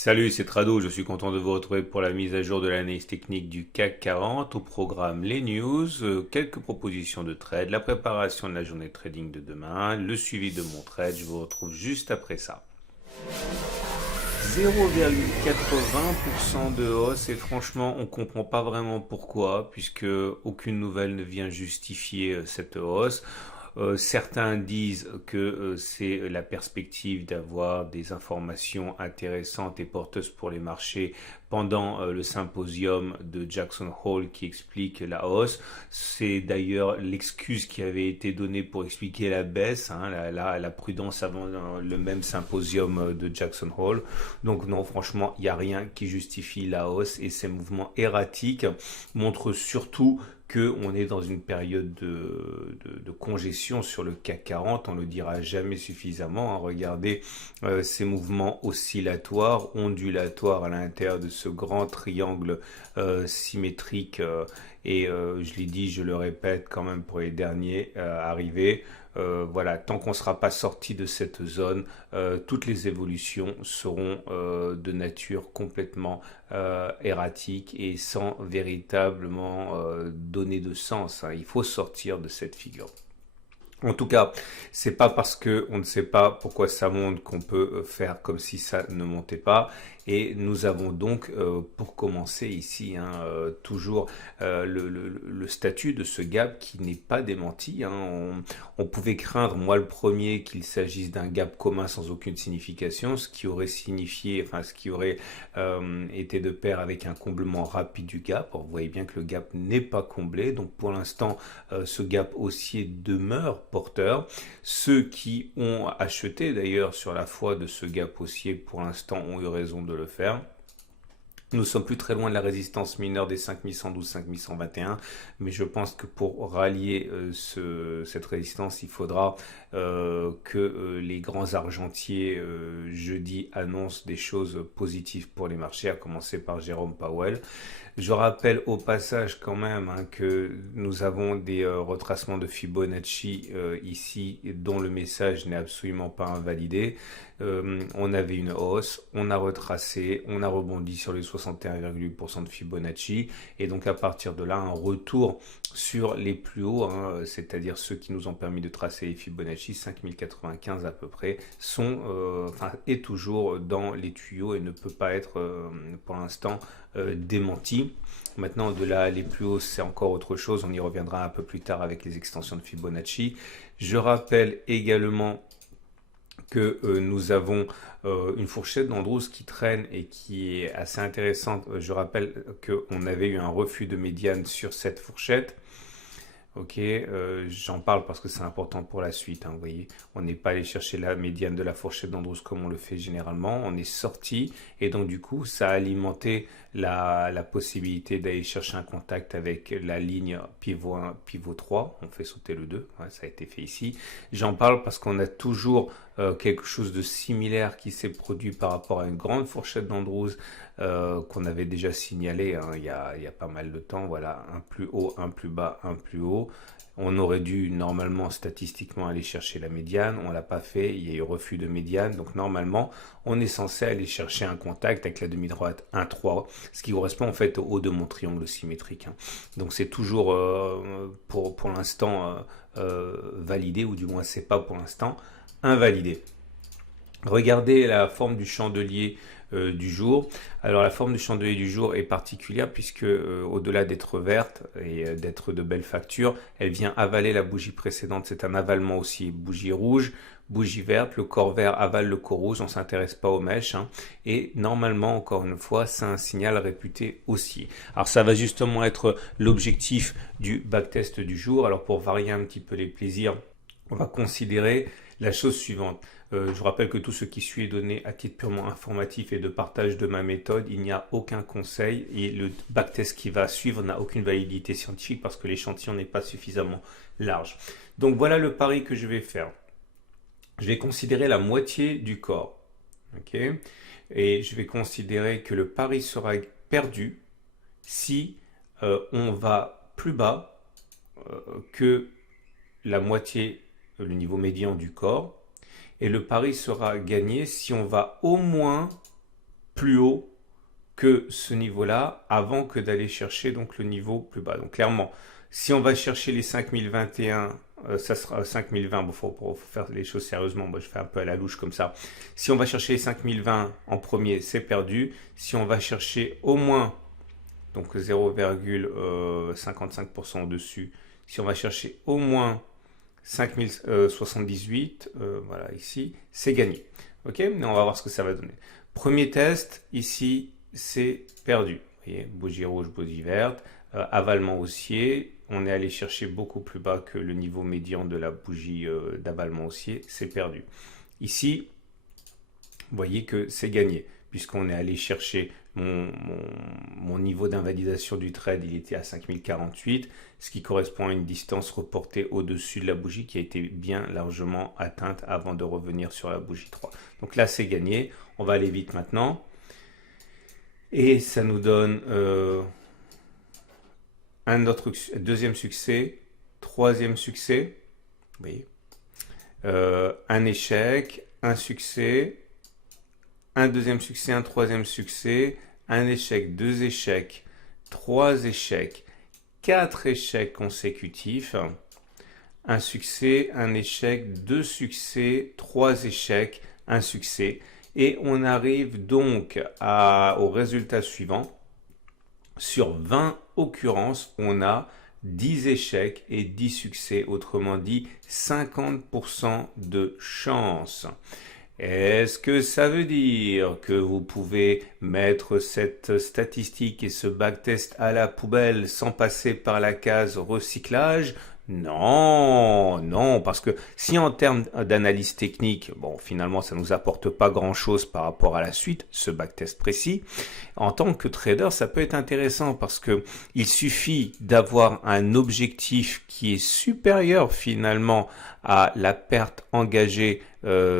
Salut, c'est Trado, je suis content de vous retrouver pour la mise à jour de l'analyse technique du CAC 40. Au programme, les news, quelques propositions de trade, la préparation de la journée de trading de demain, le suivi de mon trade. Je vous retrouve juste après ça. 0,80% de hausse et franchement on comprend pas vraiment pourquoi puisque aucune nouvelle ne vient justifier cette hausse. Certains disent que c'est la perspective d'avoir des informations intéressantes et porteuses pour les marchés pendant le symposium de Jackson Hole qui explique la hausse. C'est d'ailleurs l'excuse qui avait été donnée pour expliquer la baisse, hein, la prudence avant le même symposium de Jackson Hole. Donc non, franchement, il n'y a rien qui justifie la hausse et ces mouvements erratiques montrent surtout qu'on est dans une période de congestion sur le CAC 40, on ne le dira jamais suffisamment. Hein. Regardez ces mouvements oscillatoires, ondulatoires à l'intérieur de ce grand triangle symétrique. Je l'ai dit, je le répète quand même pour les derniers arrivés. Voilà, tant qu'on ne sera pas sorti de cette zone, toutes les évolutions seront de nature complètement erratique et sans véritablement donner de sens. Hein. Il faut sortir de cette figure. En tout cas, c'est pas parce que on ne sait pas pourquoi ça monte qu'on peut faire comme si ça ne montait pas. Et nous avons donc, pour commencer ici, hein, toujours le statut de ce gap qui n'est pas démenti. Hein. On pouvait craindre, moi le premier, qu'il s'agisse d'un gap commun sans aucune signification, ce qui aurait signifié, enfin ce qui aurait été de pair avec un comblement rapide du gap. Or, vous voyez bien que le gap n'est pas comblé. Donc pour l'instant, ce gap haussier demeure porteur. Ceux qui ont acheté d'ailleurs sur la foi de ce gap haussier pour l'instant ont eu raison de le faire. Nous sommes plus très loin de la résistance mineure des 5112-5121, mais je pense que pour rallier cette résistance, il faudra que les grands argentiers jeudi annoncent des choses positives pour les marchés, à commencer par Jérôme Powell. Je rappelle au passage quand même hein, que nous avons des retracements de Fibonacci ici dont le message n'est absolument pas invalidé. On avait une hausse, on a retracé, on a rebondi sur les 61,8% de Fibonacci et donc à partir de là un retour sur les plus hauts, hein, c'est-à-dire ceux qui nous ont permis de tracer les Fibonacci 5095 à peu près est toujours dans les tuyaux et ne peut pas être pour l'instant démenti. Maintenant de là les plus hauts c'est encore autre chose, on y reviendra un peu plus tard avec les extensions de Fibonacci. Je rappelle également que nous avons une fourchette d'Andrews qui traîne et qui est assez intéressante. Je rappelle qu'on avait eu un refus de médiane sur cette fourchette. Ok, j'en parle parce que c'est important pour la suite. Hein, vous voyez, on n'est pas allé chercher la médiane de la fourchette d'Andrews comme on le fait généralement. On est sorti et donc du coup, ça a alimenté la possibilité d'aller chercher un contact avec la ligne pivot 1, pivot 3. On fait sauter le 2. Ouais, ça a été fait ici. J'en parle parce qu'on a toujours quelque chose de similaire qui s'est produit par rapport à une grande fourchette d'Andrews qu'on avait déjà signalé hein, il y a pas mal de temps. Voilà, un plus haut, un plus bas, un plus haut. On aurait dû normalement statistiquement aller chercher la médiane, on l'a pas fait, il y a eu refus de médiane, donc normalement on est censé aller chercher un contact avec la demi-droite 1-3, ce qui correspond en fait au haut de mon triangle symétrique. Hein. Donc c'est toujours pour l'instant validé, ou du moins c'est pas pour l'instant invalidé. Regardez la forme du chandelier du jour. Alors la forme du chandelier du jour est particulière puisque au-delà d'être verte et d'être de belle facture, elle vient avaler la bougie précédente. C'est un avalement aussi. Bougie rouge, bougie verte, le corps vert avale le corps rouge, on ne s'intéresse pas aux mèches. Hein. Et normalement, encore une fois, c'est un signal réputé haussier. Alors ça va justement être l'objectif du backtest du jour. Alors pour varier un petit peu les plaisirs, on va considérer la chose suivante. Je vous rappelle que tout ce qui suit est donné à titre purement informatif et de partage de ma méthode. Il n'y a aucun conseil et le backtest qui va suivre n'a aucune validité scientifique parce que l'échantillon n'est pas suffisamment large. Donc voilà le pari que je vais faire. Je vais considérer la moitié du corps. Okay, et je vais considérer que le pari sera perdu si on va plus bas que la moitié, le niveau médian du corps. Et le pari sera gagné si on va au moins plus haut que ce niveau-là avant que d'aller chercher donc le niveau plus bas. Donc clairement, si on va chercher les 5021, ça sera 5020, bon, faut faire les choses sérieusement, moi je fais un peu à la louche comme ça. Si on va chercher les 5020 en premier, c'est perdu. Si on va chercher au moins donc 0,55% au-dessus, si on va chercher au moins 5078, voilà ici, c'est gagné. Ok, mais on va voir ce que ça va donner. Premier test, ici, c'est perdu. Vous voyez, bougie rouge, bougie verte, avalement haussier. On est allé chercher beaucoup plus bas que le niveau médian de la bougie d'avalement haussier, c'est perdu. Ici, vous voyez que c'est gagné, puisqu'on est allé chercher mon niveau d'invalidation du trade, il était à 5048, ce qui correspond à une distance reportée au-dessus de la bougie qui a été bien largement atteinte avant de revenir sur la bougie 3. Donc là, c'est gagné. On va aller vite maintenant. Et ça nous donne deuxième succès, troisième succès, vous voyez, un échec, un succès, un deuxième succès, un troisième succès, un échec, deux échecs, trois échecs, quatre échecs consécutifs, un succès, un échec, deux succès, trois échecs, un succès. Et on arrive donc au résultat suivant. Sur 20 occurrences, on a 10 échecs et 10 succès, autrement dit 50% de chance. Est-ce que ça veut dire que vous pouvez mettre cette statistique et ce backtest à la poubelle sans passer par la case recyclage? Non, non, parce que si en termes d'analyse technique, bon, finalement, ça nous apporte pas grand-chose par rapport à la suite, ce backtest précis, en tant que trader, ça peut être intéressant parce que il suffit d'avoir un objectif qui est supérieur finalement à la perte engagée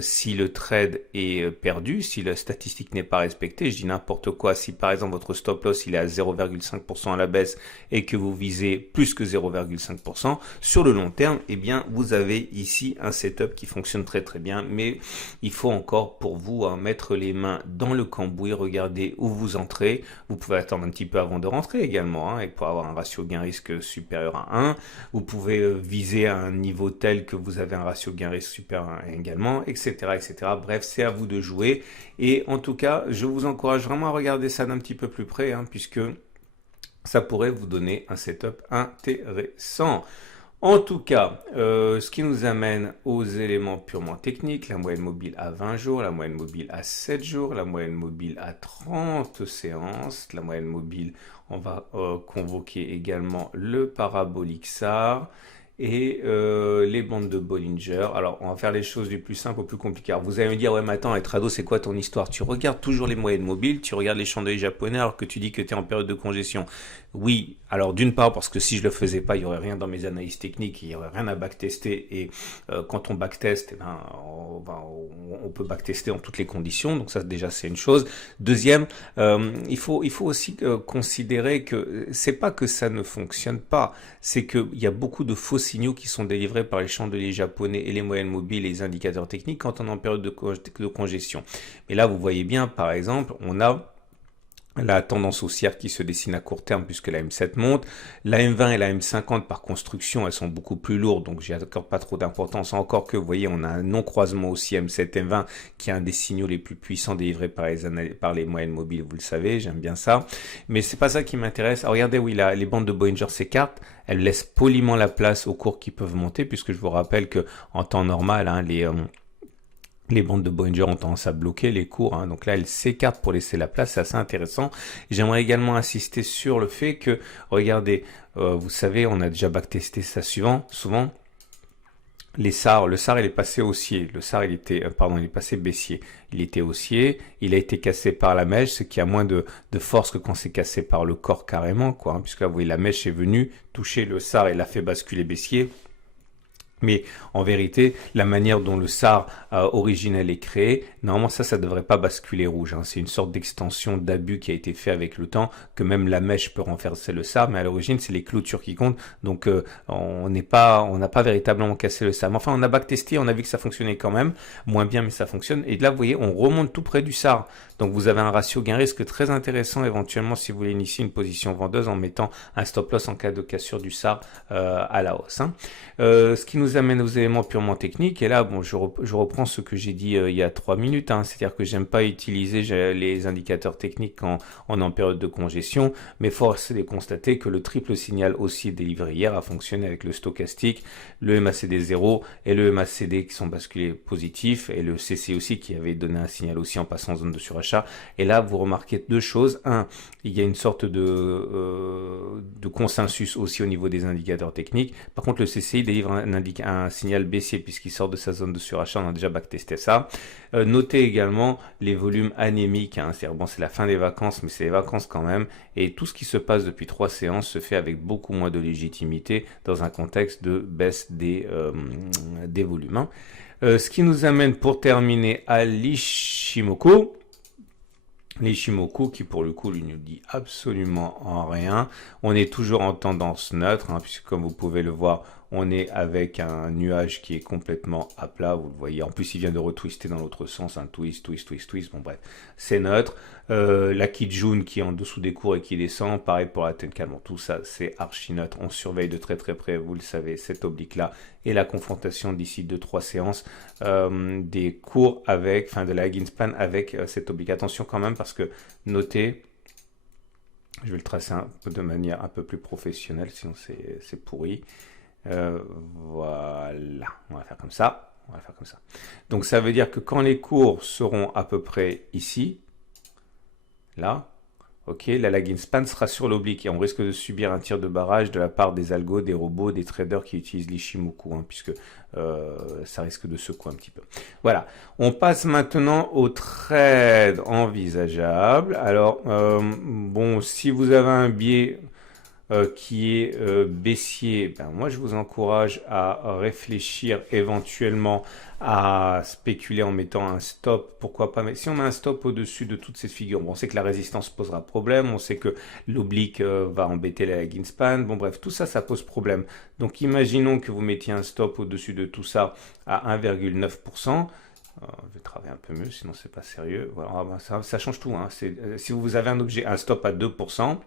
si le trade est perdu, si la statistique n'est pas respectée. Je dis n'importe quoi. Si par exemple votre stop loss il est à 0,5% à la baisse et que vous visez plus que 0,5%, sur le long terme, eh bien vous avez ici un setup qui fonctionne très très bien. Mais il faut encore pour vous mettre les mains dans le cambouis, regarder où vous entrez. Vous pouvez attendre un petit peu avant de rentrer également et pour avoir un ratio gain-risque supérieur à 1. Vous pouvez viser à un niveau tel que vous avez un ratio gain-risque supérieur à 1 également, etc., etc. Bref, c'est à vous de jouer. Et en tout cas, je vous encourage vraiment à regarder ça d'un petit peu plus près, puisque ça pourrait vous donner un setup intéressant. En tout cas, ce qui nous amène aux éléments purement techniques, la moyenne mobile à 20 jours, la moyenne mobile à 7 jours, la moyenne mobile à 30 séances, la moyenne mobile, on va convoquer également le parabolique SAR et les bandes de Bollinger. Alors, on va faire les choses du plus simple au plus compliqué. Alors, vous allez me dire, ouais, mais attends, Trado, c'est quoi ton histoire? Tu regardes toujours les moyennes mobiles, tu regardes les chandeliers japonais alors que tu dis que tu es en période de congestion. Oui, alors d'une part, parce que si je le faisais pas, il y aurait rien dans mes analyses techniques, il y aurait rien à backtester. Et quand on backteste, on peut backtester en toutes les conditions. Donc ça, déjà, c'est une chose. Deuxième, il faut aussi considérer que c'est pas que ça ne fonctionne pas, c'est qu'il y a beaucoup de faux signaux qui sont délivrés par les chandeliers japonais et les moyennes mobiles et les indicateurs techniques quand on est en période de congestion. Mais là, vous voyez bien, par exemple, on a la tendance haussière qui se dessine à court terme puisque la M7 monte. La M20 et la M50 par construction, elles sont beaucoup plus lourdes, donc j'y accorde pas trop d'importance. Encore que, vous voyez, on a un non-croisement aussi M7 M20 qui est un des signaux les plus puissants délivrés par les moyennes mobiles, vous le savez, j'aime bien ça. Mais c'est pas ça qui m'intéresse. Alors, regardez, oui, les bandes de Bollinger s'écartent, elles laissent poliment la place aux cours qui peuvent monter, puisque je vous rappelle que en temps normal, les bandes de Bollinger ont tendance à bloquer les cours, donc là elles s'écartent pour laisser la place, c'est assez intéressant. J'aimerais également insister sur le fait que, regardez, vous savez, on a déjà backtesté ça souvent, le SAR il est passé haussier, il est passé baissier, il était haussier, il a été cassé par la mèche, ce qui a moins de force que quand c'est cassé par le corps carrément, puisque là vous voyez la mèche est venue toucher le SAR et l'a fait basculer baissier. Mais en vérité, la manière dont le SAR originel est créé, normalement ça ne devrait pas basculer rouge, hein. C'est une sorte d'extension d'abus qui a été fait avec le temps, que même la mèche peut renverser le SAR, mais à l'origine c'est les clôtures qui comptent. Donc on n'a pas véritablement cassé le SAR. Mais enfin on a backtesté, on a vu que ça fonctionnait quand même, moins bien mais ça fonctionne. Et là vous voyez, on remonte tout près du SAR. Donc vous avez un ratio gain-risque très intéressant éventuellement si vous voulez initier une position vendeuse en mettant un stop loss en cas de cassure du SAR à la hausse, hein. Ce qui nous amène aux éléments purement techniques. Et là, bon, je reprends ce que j'ai dit il y a 3 minutes, hein. C'est-à-dire que j'aime pas utiliser les indicateurs techniques quand on est en période de congestion, mais force est de constater que le triple signal haussier délivré hier a fonctionné avec le stochastique, le MACD 0 et le MACD qui sont basculés positifs, et le CC aussi qui avait donné un signal aussi en passant en zone de surachat. Et là, vous remarquez deux choses. Un, il y a une sorte de consensus aussi au niveau des indicateurs techniques. Par contre, le CCI délivre un signal baissier puisqu'il sort de sa zone de surachat. On a déjà backtesté ça. Notez également les volumes anémiques, hein. C'est bon, c'est la fin des vacances, mais c'est les vacances quand même. Et tout ce qui se passe depuis 3 séances se fait avec beaucoup moins de légitimité dans un contexte de baisse des volumes, hein. Ce qui nous amène pour terminer à l'Ishimoku. L'Ishimoku qui pour le coup lui nous dit absolument en rien. On est toujours en tendance neutre, hein, puisque comme vous pouvez le voir, on est avec un nuage qui est complètement à plat, vous le voyez. En plus, il vient de retwister dans l'autre sens, un twist, twist, twist, twist. Bon bref, c'est neutre. La Kijun qui est en dessous des cours et qui descend, pareil pour la Tenkan. Bon, tout ça, c'est archi neutre. On surveille de très très près, vous le savez, cette oblique-là et la confrontation d'ici 2-3 séances des cours avec, enfin de la Ginspan avec cette oblique. Attention quand même parce que notez, je vais le tracer un peu de manière un peu plus professionnelle, sinon c'est pourri. Voilà, on va faire comme ça. On va faire comme ça. Donc ça veut dire que quand les cours seront à peu près ici, là, ok, la lagging span sera sur l'oblique et on risque de subir un tir de barrage de la part des algos, des robots, des traders qui utilisent l'Ishimoku, hein, puisque ça risque de secouer un petit peu. Voilà, on passe maintenant au trade envisageable. Alors, bon, si vous avez un biais qui est baissier, ben moi je vous encourage à réfléchir éventuellement à spéculer en mettant un stop, pourquoi pas, mais si on met un stop au-dessus de toutes ces figures, bon, on sait que la résistance posera problème, on sait que l'oblique va embêter la Ginspan, bon bref, tout ça, ça pose problème. Donc imaginons que vous mettiez un stop au-dessus de tout ça à 1,9%, je vais travailler un peu mieux, sinon c'est pas sérieux, voilà, ça change tout, hein. Si vous avez un stop à 2%,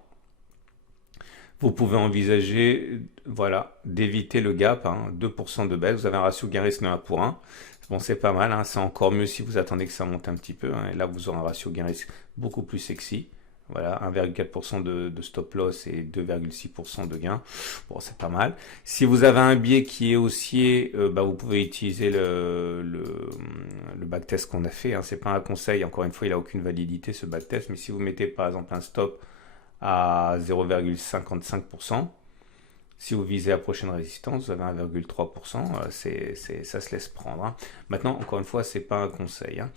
vous pouvez envisager, voilà, d'éviter le gap, hein, 2% de baisse. Vous avez un ratio gain-risque de 1 pour 1. Bon, c'est pas mal, hein, c'est encore mieux si vous attendez que ça monte un petit peu, hein, et là, vous aurez un ratio gain-risque beaucoup plus sexy. Voilà, 1,4% de stop loss et 2,6% de gain. Bon, c'est pas mal. Si vous avez un biais qui est haussier, bah, vous pouvez utiliser le backtest qu'on a fait, hein. C'est pas un conseil, encore une fois, il n'a aucune validité ce backtest, mais si vous mettez par exemple un stop à 0,55%. Si vous visez la prochaine résistance, vous avez 1,3%. Ça se laisse prendre, hein. Maintenant, encore une fois, c'est pas un conseil, hein.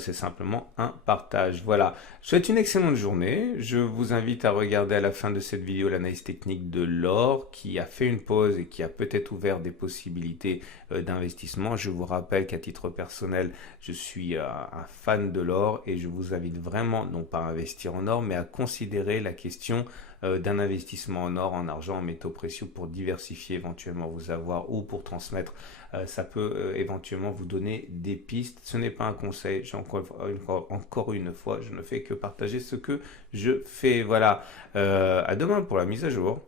C'est simplement un partage. Voilà. Je vous souhaite une excellente journée. Je vous invite à regarder à la fin de cette vidéo l'analyse technique de l'or qui a fait une pause et qui a peut-être ouvert des possibilités d'investissement. Je vous rappelle qu'à titre personnel, je suis un fan de l'or et je vous invite vraiment, non pas à investir en or, mais à considérer la question d'un investissement en or, en argent, en métaux précieux pour diversifier éventuellement vos avoirs ou pour transmettre. Ça peut éventuellement vous donner des pistes. Ce n'est pas un conseil. Encore une fois, je ne fais que partager ce que je fais. Voilà. À demain pour la mise à jour.